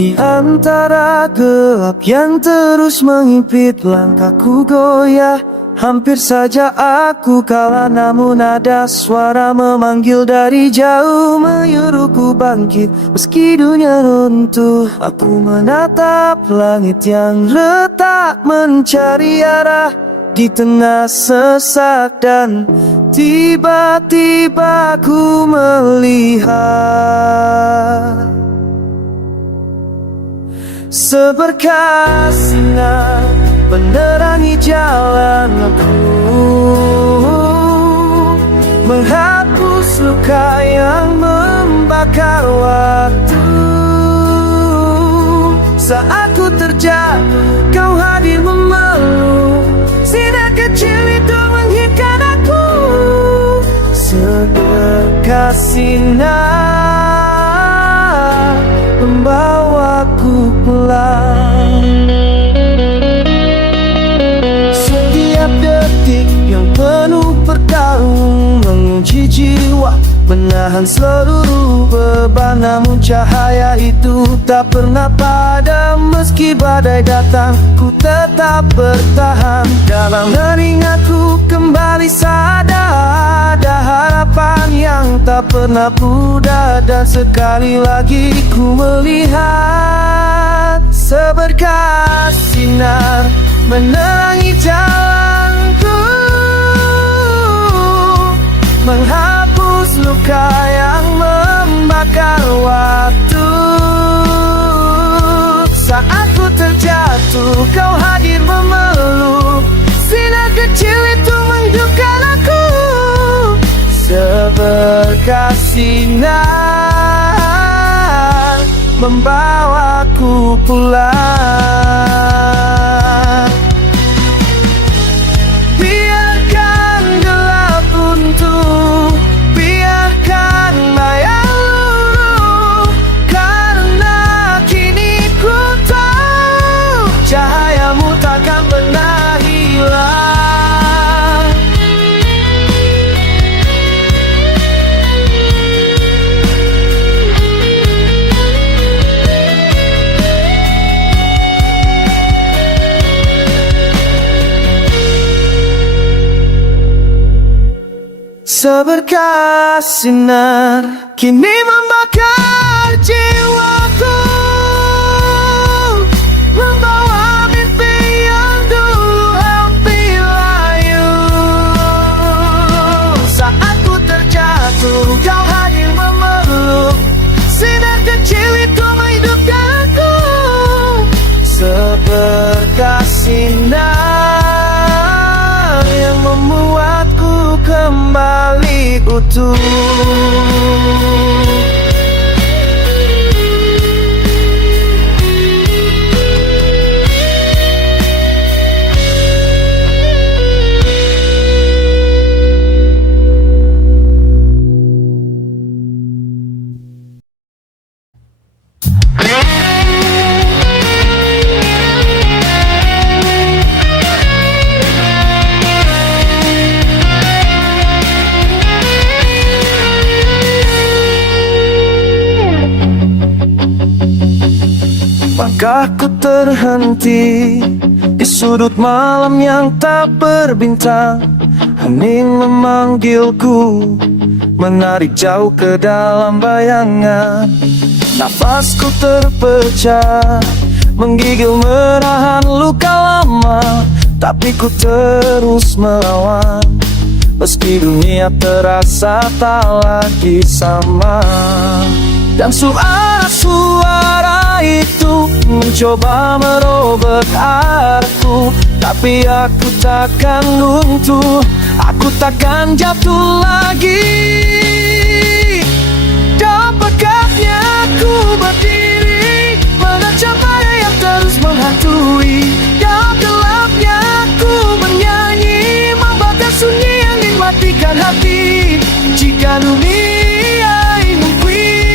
Di antara gelap yang terus mengimpit langkahku goyah, hampir saja aku kalah, namun ada suara memanggil dari jauh, menyuruhku bangkit meski dunia runtuh. Aku menatap langit yang retak mencari arah di tengah sesak, dan tiba-tiba ku melihat seberkas sinar menerangi jalanku, menghapus luka yang membakar waktu. Saat ku terjatuh, kau hadir memeluk, sinar kecil itu menghidupkan aku. Seberkas sinar membawaku pulang. Setiap detik yang penuh bertarung menguji jiwa, menahan seluruh beban, namun cahaya itu tak pernah padam. Meski badai datang, ku tetap bertahan. Dalam teringatku kembali sadar, ada harapan yang tak pernah pudar. Dan sekali lagi ku melihat seberkas sinar menerangi jalanku, menghapus luka yang membakar waktu. Saat ku terjatuh, kau hadir memeluk, sinar kecil itu menghidupkan aku. Seberkas sinar membawaku pulang. Biarkan gelap runtuh, biarkan maya luruh, karena kini ku tahu cahayamu takkan pernah hilang. Seberkas sinar kini membakar jiwaku, membawa mimpi yang dulu hampir layu. Saat ku terjatuh, kau hadir memeluk, sinar kecil itu menghidupkan aku. Seberkas sinar yang membuatku kembali utuh. Langkahku terhenti di sudut malam yang tak berbintang. Hening memanggilku, menarik jauh ke dalam bayangan. Nafasku terpecah, menggigil menahan luka lama. Tapi ku terus melawan, meski dunia terasa tak lagi sama. Dan suara-suara itu mencoba merobek aku, tapi aku takkan runtuh, aku takkan jatuh lagi. Dalam pegangnya aku berdiri, menatap cahaya yang terus menghantui. Dalam gelapnya aku bernyanyi, membakar sunyi yang dimatikan hati. Jika dunia ini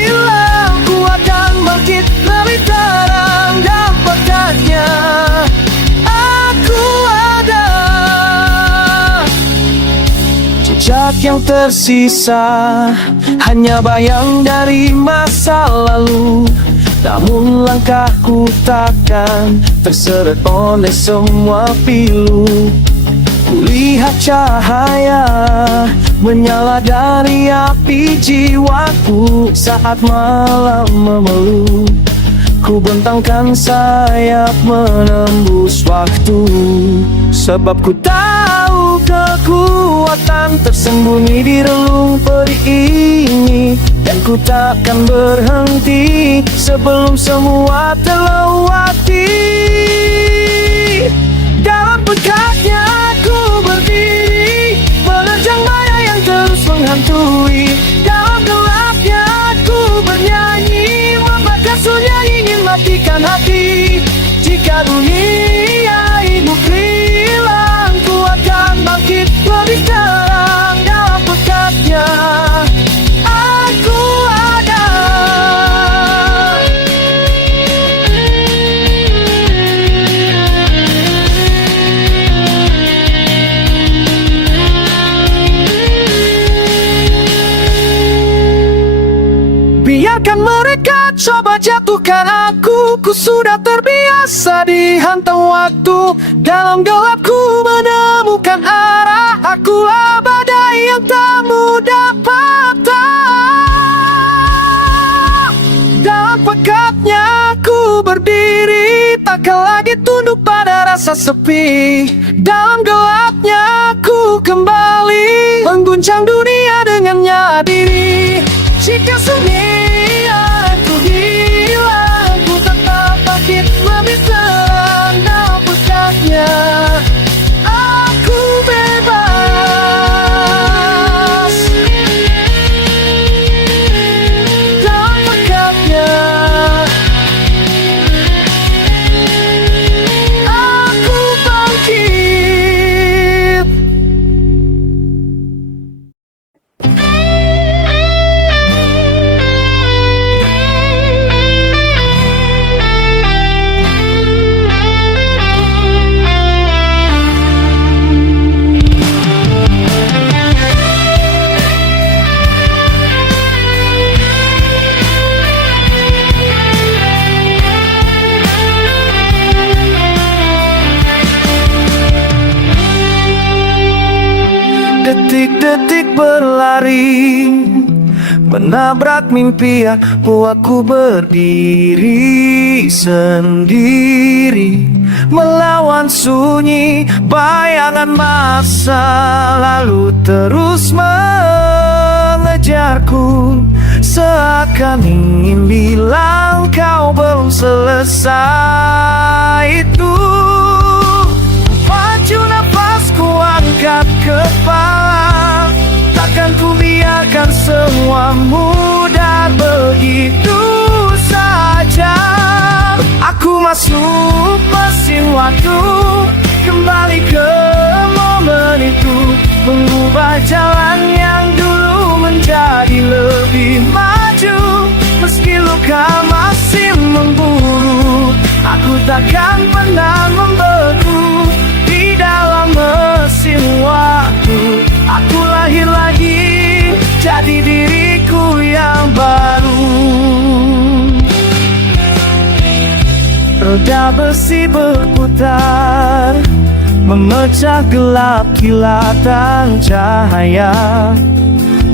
hilang, ku akan bangkit lebih terang. Dan pegangnya aku ada. Jejak yang tersisa hanya bayang dari masa lalu. namun langkahku takkan terseret oleh semua pilu. Kulihat cahaya menyala dari api jiwaku saat malam memeluk. Ku bentangkan sayap menembus waktu, sebab ku tahu kekuatan tersembunyi di relung perih ini. Dan ku takkan berhenti sebelum semua terlewati. Dalam pekatnya ku berdiri, menerjang maya yang terus menghantui. Dalam gelapnya ku bernyanyi, membakar surya ingin matikan hati. Jika dunia hidup hilang, ku akan bangkit lebih terang. Dalam pekatnya aku ada. Biarkan mereka coba jatuhkan aku, ku sudah terbiasa dihantam waktu. Dalam gelap ku menemukan arah, aku badai yang tak mudah patah. Dalam pekatnya ku berdiri, takkan lagi tunduk pada rasa sepi. Dalam gelapnya ku kembali mengguncang dunia dengannya diri. Jika sunyian ku hilang, ku tetap bangkit lebih terang. Dalam pekatnya aku bebas. Dalam pekatnya aku bangkit. Detik-detik berlari, menabrak mimpi yang buatku berdiri sendiri. Melawan sunyi bayangan masa lalu terus mengejarku. Seakan ingin bilang kau belum selesai itu. Maju nafasku angkat kepala, takkan ku biarkan semua mudah begitu saja. Aku masuk mesin waktu, kembali ke momen itu. Mengubah jalan yang dulu menjadi lebih maju. Meski luka masih memburu, aku takkan pernah membeku. Di dalam mesin waktu, aku lahir lagi, jadi diriku yang baru. Roda besi berputar, memecah gelap kilatan cahaya.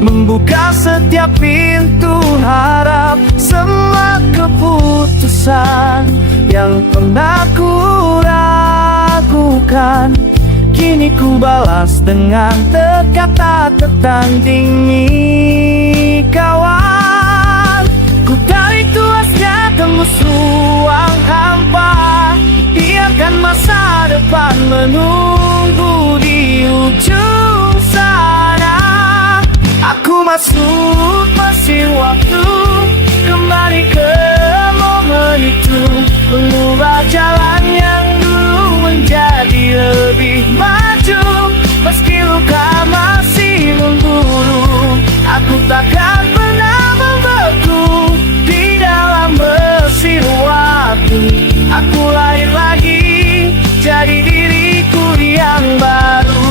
Membuka setiap pintu harap, semua keputusan yang pernah ku ragukan, kini ku balas dengan tekat tak tertandingi. Kawan, ku tarik tuasnya tembus ruang hampa. Biarkan masa depan menunggu di ujung sana. Aku masuk mesin waktu, kembali ke momen itu. Mengubah jalan yang dulu menjadi lebih maju. Meski luka masih memburu, aku takkan pernah membeku. Di dalam mesin waktu, aku lahir lagi, jadi diriku yang baru.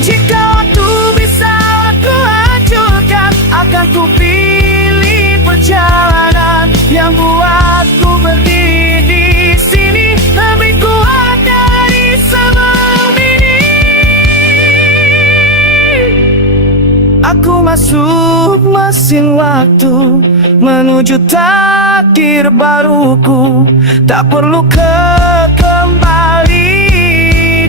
Jika waktu bisa aku hancurkan, akan ku pilih perjalanan yang buat Aku masuk mesin waktu menuju takdir baruku. Tak perlu kembali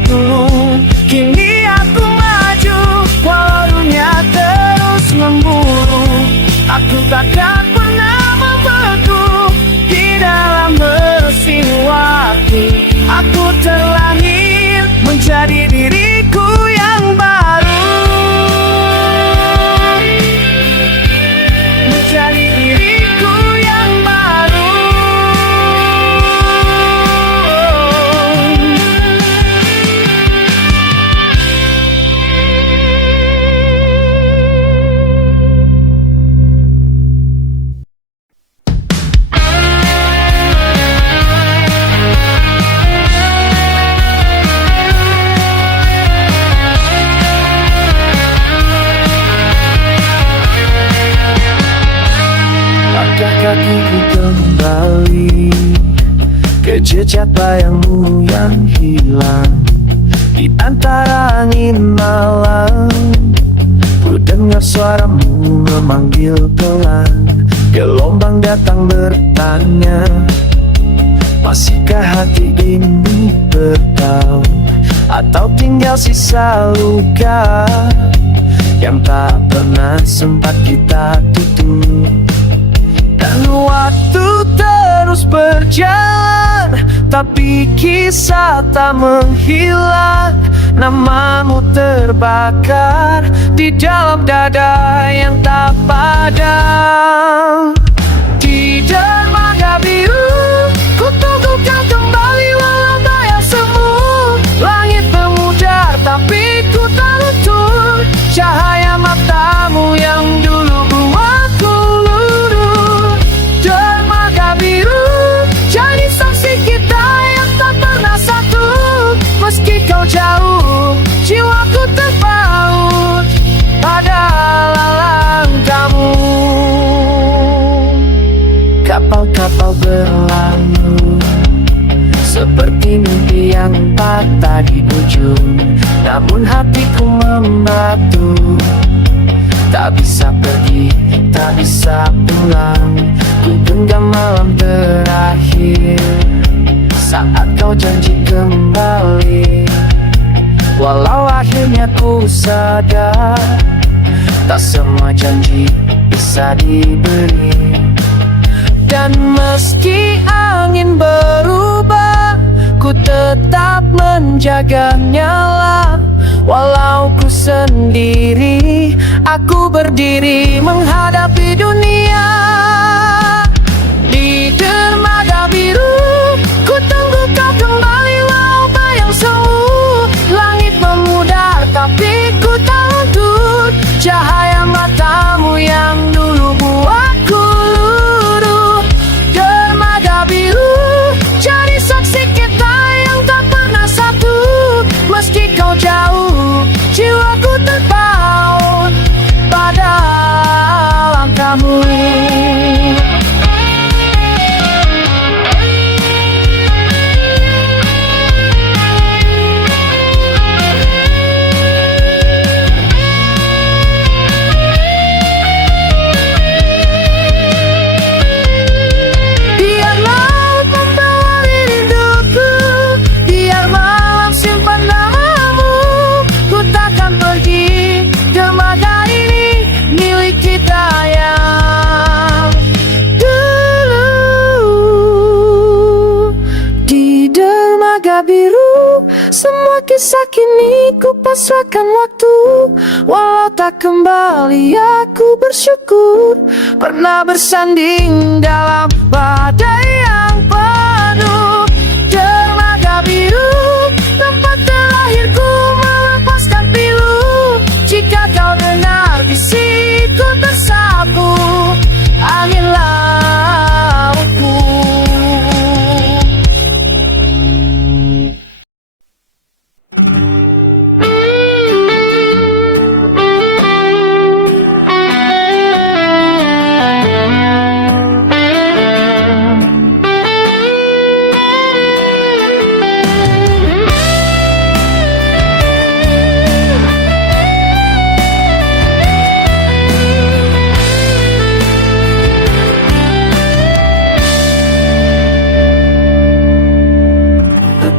dulu. Kini aku maju walau dunia terus memburu. Aku takkan pernah membeku di dalam mesin waktu. Aku terlahir menjadi diriku yang baru, menjadi diriku yang baru. Kakiku kembali ke jejak bayangmu yang hilang di antara angin malam. Ku dengar suaramu memanggil pelan. Gelombang datang bertanya, masihkah hati ini bertaut, atau tinggal sisa luka yang tak pernah sempat kita tutup. Dan waktu terus berjalan, tapi kisah tak menghilang. Namamu terbakar di dalam dada yang tak padam. Di dermaga biru, ku tunggu kau kembali walau bayang semu. Langit memudar tapi ku tak luntur. Cahaya matamu yang dulu buatku luruh. Dermaga biru jadi saksi kita yang tak pernah satu. Meski kau jauh, jiwaku terpaut pada langkahmu. Kapal-kapal berlalu seperti mimpi yang patah di ujung. Namun hatiku membatu, tak bisa pergi, tak bisa pulang. Ku genggam malam terakhir saat kau janji kembali. Walau akhirnya ku sadar, tak semua janji bisa diberi. Dan meski angin berubah, ku tetap menjaga nyala. Walau ku sendiri, aku berdiri menghadapi dunia. Di dermaga biru, ku tunggu kau kembali walau bayang semu. Langit memudar tapi ku tak luntur. Cahaya matamu yang dulu buatku luruh. Dermaga biru jadi saksi kita yang tak pernah satu. Meski kau jauh, jiwaku terpaut pada langkahmu. Biru, semua kisah kini ku pasrahkan waktu. Walau tak kembali aku bersyukur pernah bersanding dalam badai yang penuh. Dermaga biru, tempat terakhirku melepaskan pilu. Jika kau dengar bisikku tersapu angin lautku.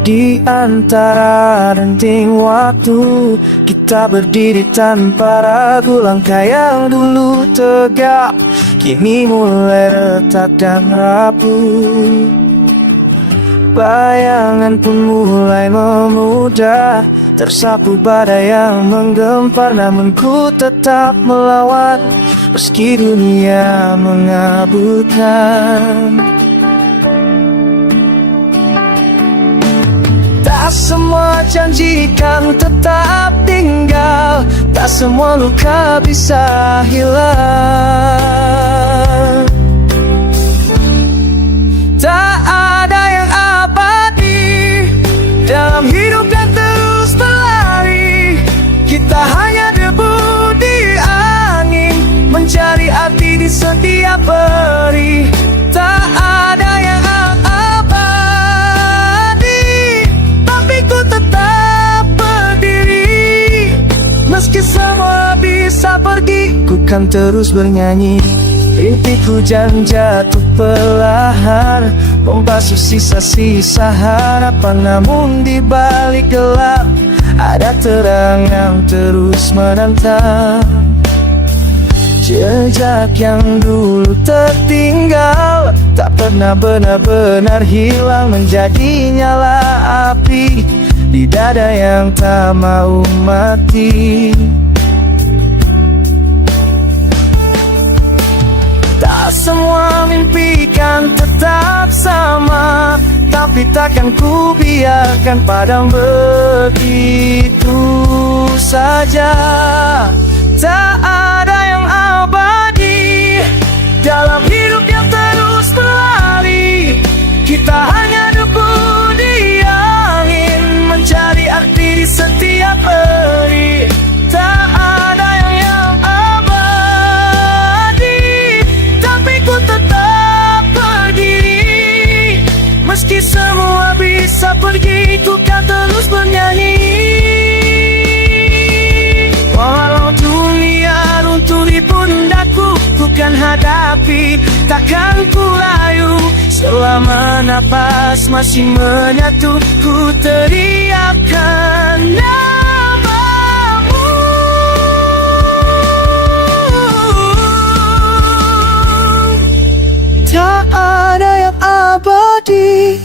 Di antara renting waktu, kita berdiri tanpa ragu. Langkah yang dulu tegap, kini mulai retak dan rapuh. Bayangan pun mulai memudar, tersapu badai yang menggempar. Namun ku tetap melawan, meski dunia mengaburkan. Tak semua janji kan tetap tinggal, tak semua luka bisa hilang. Tak ada yang abadi dalam hidup yang terus berlari. Kita hanya debu di angin, mencari arti di setiap peri. Tak ada yang abadi, tapi ku tetap berdiri. Meski semua bisa pergi, ku kan terus bernyanyi. Rintik hujan jatuh perlahan, membasuh sisa-sisa harapan. Namun di balik gelap, ada terang yang terus menantang. Jejak yang dulu tertinggal, tak pernah benar-benar hilang, menjadi nyala api di dada yang tak mau mati. Tak semua mimpi kan tetap sama, tapi takkan ku biarkan padam begitu saja. Tak ada yang abadi dalam hidup yang terus berlari. Kita hanya debu di angin, mencari arti di setiap peri. Tak ada yang abadi, tapi ku tetap berdiri. Meski semua bisa pergi, ku kan terus bernyanyi. Walau dunia runtuh di pundakku, ku kan hadapi, takkan ku layu. Selama napas masih menyatu, ku teriakkan namamu. Tak ada yang abadi,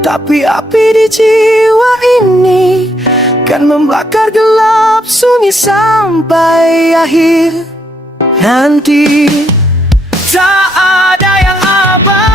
tapi api di jiwa ini kan membakar gelap sunyi sampai akhir nanti. Tak ada yang abadi,